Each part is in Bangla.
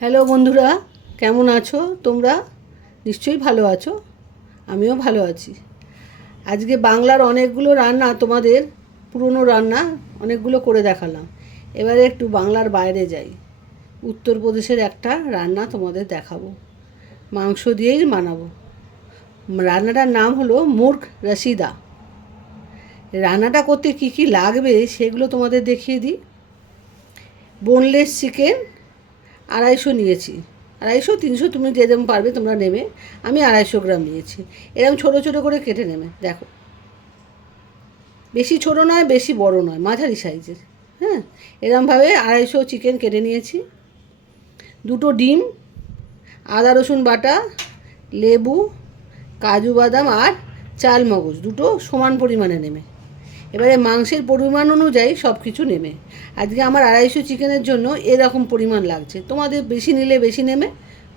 হ্যালো বন্ধুরা, কেমন আছো তোমরা? নিশ্চয়ই ভালো আছো। আমিও ভালো আছি। আজকে বাংলার অনেকগুলো রান্না তোমাদের পুরনো রান্না অনেকগুলো করে দেখালাম। এবারে একটু বাংলার বাইরে যাই। উত্তরপ্রদেশের একটা রান্না তোমাদের দেখাবো, মাংস দিয়েই বানাবো। রান্নাটার নাম হলো মুর্গ রসিদা। রান্নাটা করতে কি কি লাগবে সেগুলো তোমাদের দেখিয়ে দিই। বোনলেস চিকেন 250 নিয়েছি। 250-300 তুমি যেরকম পারবে তোমরা নেবে। আমি 250 গ্রাম নিয়েছি। এরকম ছোটো ছোটো করে কেটে নেবে। দেখো, বেশি ছোটো নয় বেশি বড় নয়, মাঝারি সাইজের। হ্যাঁ, এরকমভাবে 250 চিকেন কেটে নিয়েছি। 2টো ডিম, আদা রসুন বাটা, লেবু, কাজু বাদাম আর চালমগজ 2টো সমান পরিমাণে নেবে। এবারে মাংসের পরিমাণ অনুযায়ী সব কিছু নেবে। আজকে আমার 250 চিকেনের জন্য এরকম পরিমাণ লাগছে। তোমাদের বেশি নিলে বেশি নেবে,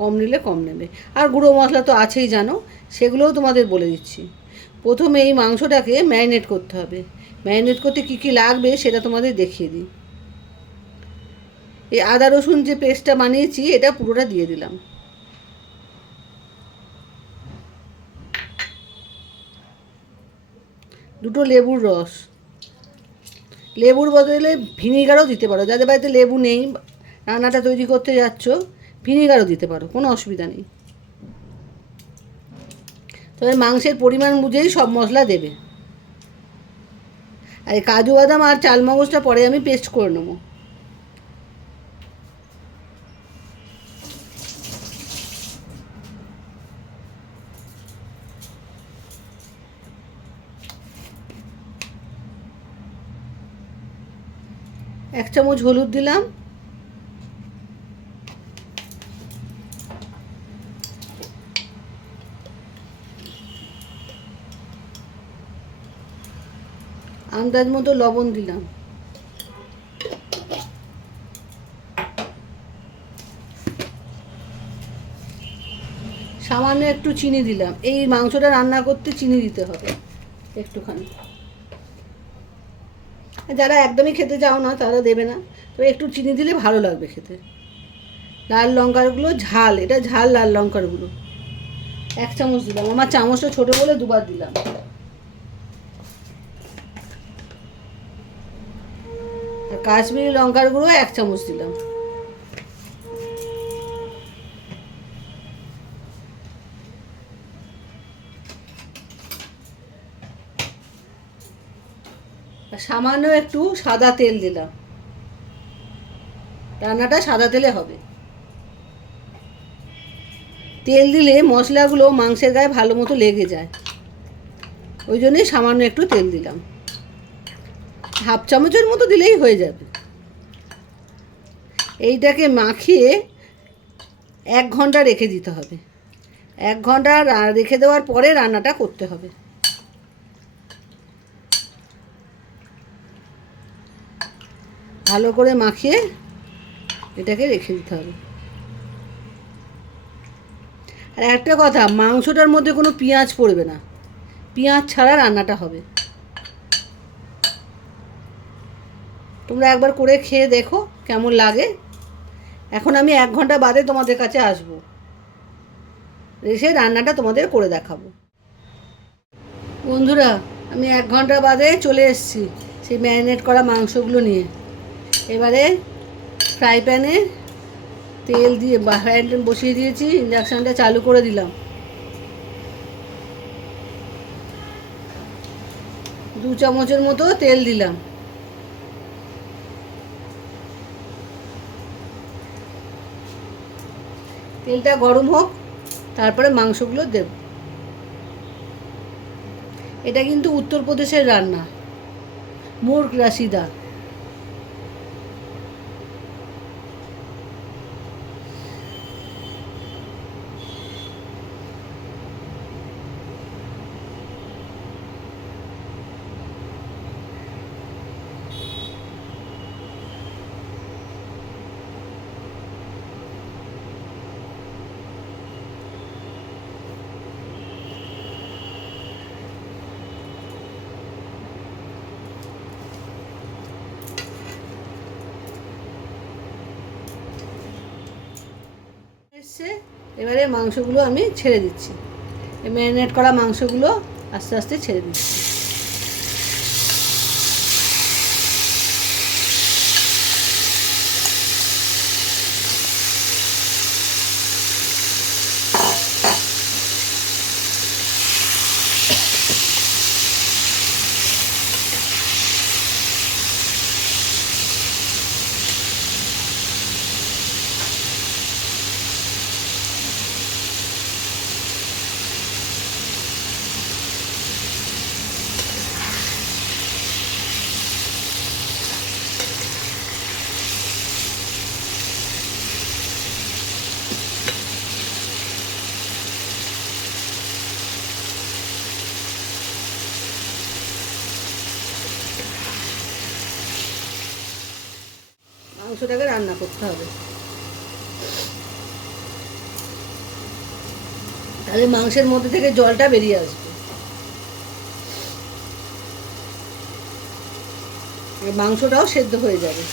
কম নিলে কম নেবে। আর গুঁড়ো মশলা তো আছেই জানো, সেগুলোও তোমাদের বলে দিচ্ছি। প্রথমে এই মাংসটাকে ম্যারিনেট করতে হবে। ম্যারিনেট করতে কী কী লাগবে সেটা তোমাদের দেখিয়ে দিই। এই আদা রসুন যে পেস্টটা বানিয়েছি এটা পুরোটা দিয়ে দিলাম। দুটো লেবুর রস, লেবুর বদলে ভিনিগারও দিতে পারো। যাদের বাড়িতে লেবু নেই, রান্নাটা তৈরি করতে যাচ্ছ, ভিনিগারও দিতে পারো, কোনো অসুবিধা নেই। তবে মাংসের পরিমাণ বুঝেই সব মশলা দেবে। আর কাজু বাদাম আর চালমগজটা পরে আমি পেস্ট করে নেবো। এক চামচ হলুদ দিলাম, আন্দাজ মতো লবণ দিলাম, সামান্য একটু চিনি দিলাম। এই মাংসটা রান্না করতে চিনি দিতে হবে একটুখানি। যারা একদমই খেতে চাও না তারা দেবে না, তো একটু চিনি দিলে ভালো লাগবে খেতে। লাল লঙ্কারগুলো ঝাল, এটা ঝাল লাল লঙ্কারগুলো 1 চামচ দিলাম। আমার চামচটা ছোটো বলে 2বার দিলাম। আর কাশ্মীরি লঙ্কার গুঁড়ো 1 চামচ দিলাম। সামান্য একটু সাদা তেল দিলাম। রান্নাটা সাদা তেলে হবে। তেল দিলে মশলাগুলো মাংসের গায়ে ভালো মতো লেগে যায়, ওই জন্যই সামান্য একটু তেল দিলাম। 1/2 চামচের মতো দিলেই হয়ে যাবে। এইটাকে মাখিয়ে 1 ঘন্টা রেখে দিতে হবে। 1 ঘন্টা রেখে দেওয়ার পরে রান্নাটা করতে হবে। ভালো করে মাখিয়ে এটাকে রেখে দিতে হবে। আর একটা কথা, মাংসটার মধ্যে কোনো পেঁয়াজ পড়বে না, পেঁয়াজ ছাড়া রান্নাটা হবে। তোমরা একবার করে খেয়ে দেখো কেমন লাগে। এখন আমি 1 ঘন্টা বাদে তোমাদের কাছে আসবো, এসে রান্নাটা তোমাদের করে দেখাবো। বন্ধুরা, আমি 1 ঘন্টা বাদে চলে এসেছি সেই ম্যারিনেট করা মাংসগুলো নিয়ে। এবারে ফ্রাই প্যানে তেল দিয়ে ফ্রাই প্যান বসিয়ে দিয়েছি, ইন্ডাকশানটা চালু করে দিলাম। 2 চামচের মতো তেল দিলাম। তেলটা গরম হোক, তারপরে মাংসগুলো দেব। এটা কিন্তু উত্তরপ্রদেশের রান্না, মুর্গ রসিদা। এসছে। এবারে মাংসগুলো আমি ছেড়ে দিচ্ছি, এই ম্যারিনেট করা মাংসগুলো আস্তে আস্তে ছেড়ে দিচ্ছি। মাংসটাকে রান্না করতে হবে, তাহলে মাংসের মধ্যে থেকে জলটা বেরিয়ে আসবে, মাংসটাও সেদ্ধ হয়ে যাবে।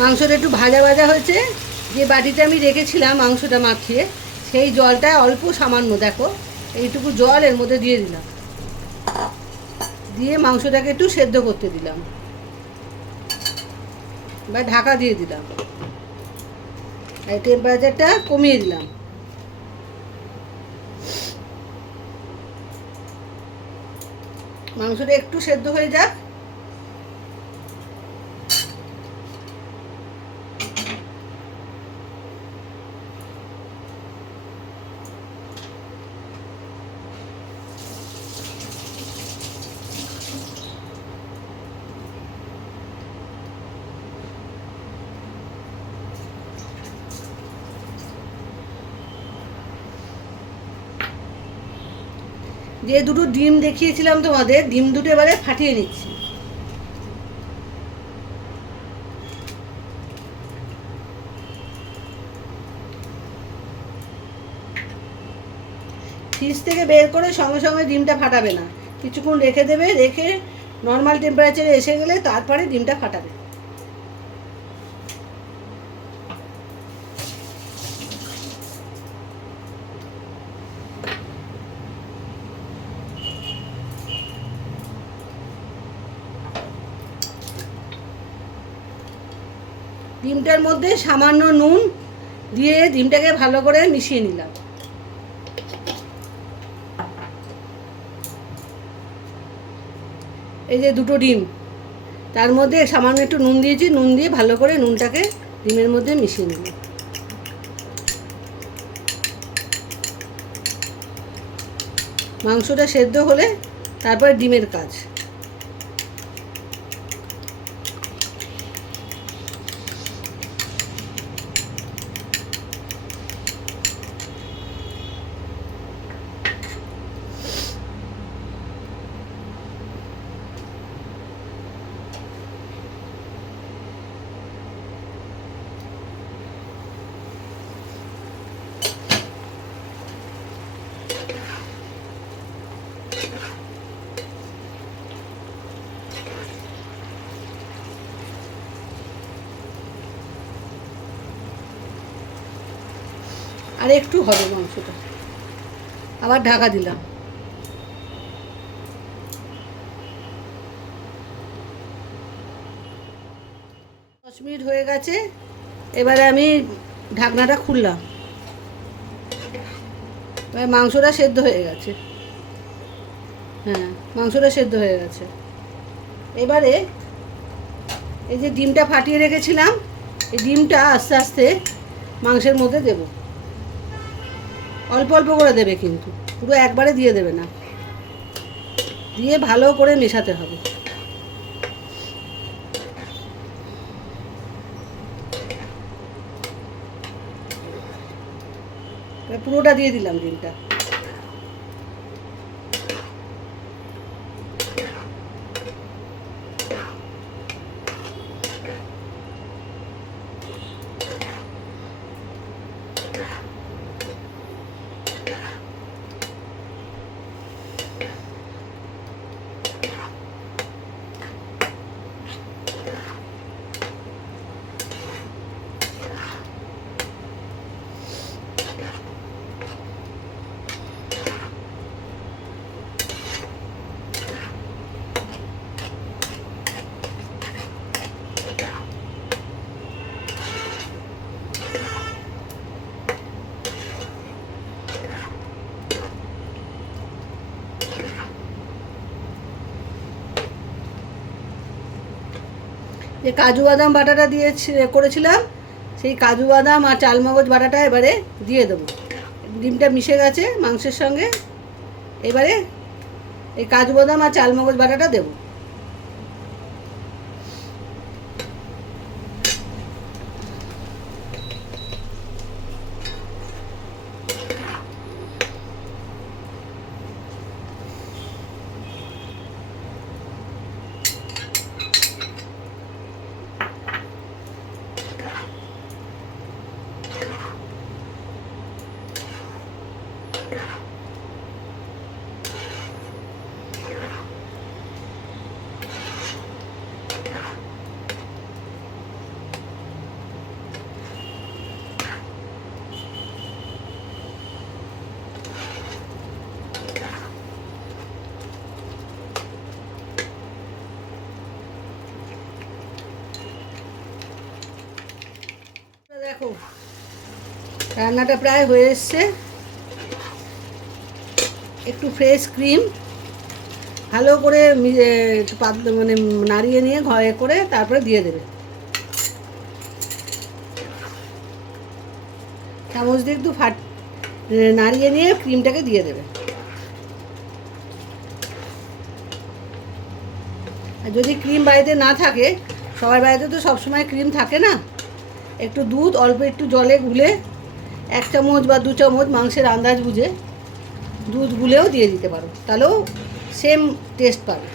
মাংসটা একটু ভাজা ভাজা হয়েছে, যে বাটিতে আমি রেখেছিলাম মাংসটা মাখিয়ে, সেই জলটা অল্প সামান্য, দেখো এইটুকু জল এর মধ্যে দিয়ে দিলাম, দিয়ে মাংসটাকে একটু সেদ্ধ করতে দিলাম বা ঢাকা দিয়ে দিলাম, এই টেম্পারেচারটা কমিয়ে দিলাম। মাংসটা একটু সেদ্ধ হয়ে যাক। যে দুটো ডিম দেখিয়েছিলাম তোমাদের, ডিম দুটো এবারে ফাটিয়ে নিচ্ছি। ফ্রিজ থেকে বের করে সঙ্গে সঙ্গে ডিমটা ফাটাবে না, কিছুক্ষণ রেখে দেবে, রেখে নর্মাল টেম্পারেচারে এসে গেলে তারপরে ডিমটা ফাটাবে। ডিমটার মধ্যে সামান্য নুন দিয়ে ডিমটাকে ভালো করে মিশিয়ে নিলাম। এই যে দুটো ডিম, তার মধ্যে সামান্য একটু নুন দিয়েছি, নুন দিয়ে ভালো করে নুনটাকে ডিমের মধ্যে মিশিয়ে নেব। মাংসটা সেদ্ধ হলে তারপরে ডিমের কাজ। আর একটু হবে মাংসটা, আবার ঢাকা দিলাম। 10 মিনিট হয়ে গেছে, এবারে আমি ঢাকনাটা খুললাম। এবার মাংসটা সেদ্ধ হয়ে গেছে। হ্যাঁ, মাংসটা সেদ্ধ হয়ে গেছে। এবারে এই যে ডিমটা ফাটিয়ে রেখেছিলাম, এই ডিমটা আস্তে আস্তে মাংসের মধ্যে দেব। অল্প অল্প করে দেবে, কিন্তু পুরো একবারে দিয়ে দেবে না, দিয়ে ভালো করে মেশাতে হবে। পুরোটা দিয়ে দিলাম ডিমটা। যে কাজু বাদাম বাটাটা করেছিলাম, সেই কাজু বাদাম আর চালমগজ বাটাটা এবারে দিয়ে দেবো। ডিমটা মিশে গেছে মাংসের সঙ্গে, এবারে এই কাজু বাদাম আর চালমগজ বাটাটা দেবো। দেখো রান্নাটা প্রায় হয়ে এসছে। একটু ফ্রেশ ক্রিম ভালো করে মানে নাড়িয়ে নিয়ে ঘরে করে তারপরে দিয়ে দেবে। চামচ দিয়ে একটু নাড়িয়ে নিয়ে ক্রিমটাকে দিয়ে দেবে। আর যদি ক্রিম বাড়িতে না থাকে, সবার বাড়িতে তো সবসময় ক্রিম থাকে না, একটু দুধ অল্প একটু জলে গুলে 1 চামচ বা 2 চামচ মাংসের আন্দাজ বুঝে দুধ গুলেও দিয়ে দিতে পারো, তাহলেও সেম টেস্ট পাবে।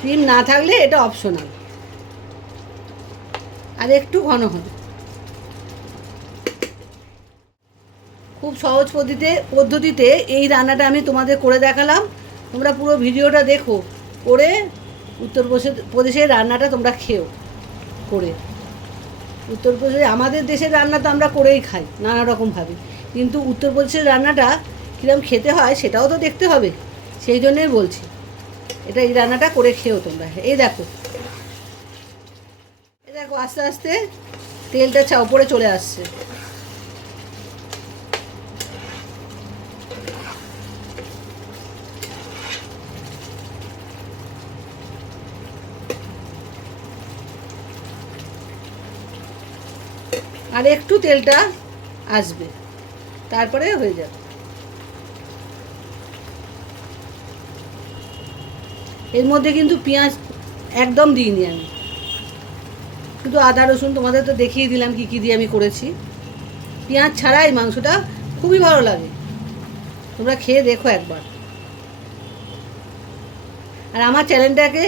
ক্রিম না থাকলে এটা অপশনাল, আর একটু ঘন হবে। খুব সহজ পদ্ধতিতে এই রান্নাটা আমি তোমাদের করে দেখালাম। তোমরা পুরো ভিডিওটা দেখো, করে উত্তরপ্রদেশের রান্নাটা তোমরা খেও করে। উত্তরপ্রদেশে আমাদের দেশের রান্না তো আমরা করেই খাই নানা রকমভাবে, কিন্তু উত্তরপ্রদেশের রান্নাটা কীরকম খেতে হয় সেটাও তো দেখতে হবে। সেই জন্যই বলছি, এই রান্নাটা করে খেও তোমরা। এই দেখো আস্তে আস্তে তেলটা উপরে চলে আসছে। আর একটু তেলটা আসবে, তারপরে হয়ে যাবে। এর মধ্যে কিন্তু পেঁয়াজ একদম দিইনি আমি, শুধু আদা রসুন। তোমাদের তো দেখিয়ে দিলাম কী কী দিয়ে আমি করেছি। পেঁয়াজ ছাড়াই মাংসটা খুবই ভালো লাগে, তোমরা খেয়ে দেখো একবার। আর আমার চ্যানেলটাকে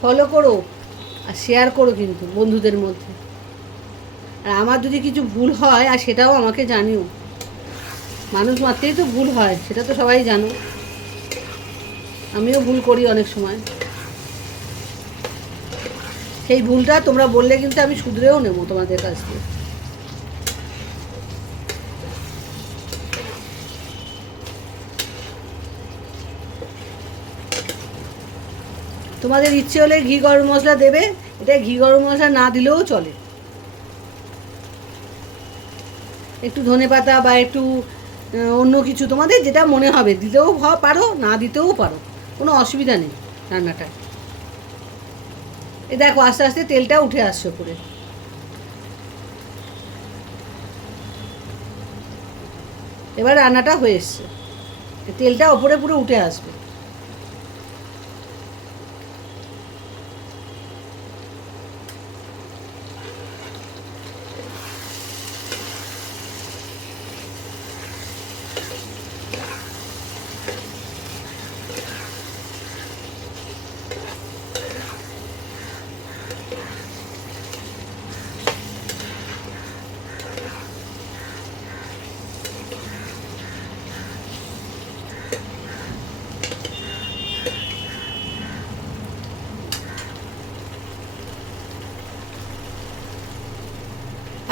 ফলো করো আর শেয়ার করো কিন্তু বন্ধুদের মধ্যে। আর আমার যদি কিছু ভুল হয় আর সেটাও আমাকে জানিও। মানুষ মাত্রেই তো ভুল হয়, সেটা তো সবাই জানো। আমিও ভুল করি অনেক সময়, সেই ভুলটা তোমরা বললে কিন্তু আমি শুধরেও নেব তোমাদের কাছ থেকে। তোমাদের ইচ্ছে হলে ঘি গরম মশলা দেবে, এটা ঘি গরম মশলা না দিলেও চলে। একটু ধনেপাতা বা একটু অন্য কিছু তোমাদের যেটা মনে হবে দিতেও পারো, না দিতেও পারো, কোনো অসুবিধা নেই রান্নাটায়। এই দেখো আস্তে আস্তে তেলটা উঠে আসছে উপরে। এবার রান্নাটা হয়ে এসছে, তেলটা ওপরে পুরো উঠে আসবে।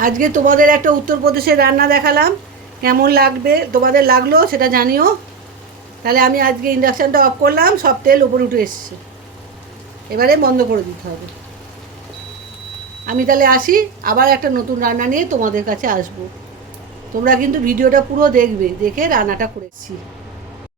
আজকে তোমাদের একটা উত্তরপ্রদেশের রান্না দেখালাম, কেমন লাগবে তোমাদের লাগলো সেটা জানিও। তাহলে আমি আজকে ইন্ডাকশানটা অফ করলাম, সব তেল উপরে উঠে এসছে, এবারে বন্ধ করে দিতে হবে। আমি তাহলে আসি, আবার একটা নতুন রান্না নিয়ে তোমাদের কাছে আসবো। তোমরা কিন্তু ভিডিওটা পুরো দেখবে, দেখে রান্নাটা করেছি।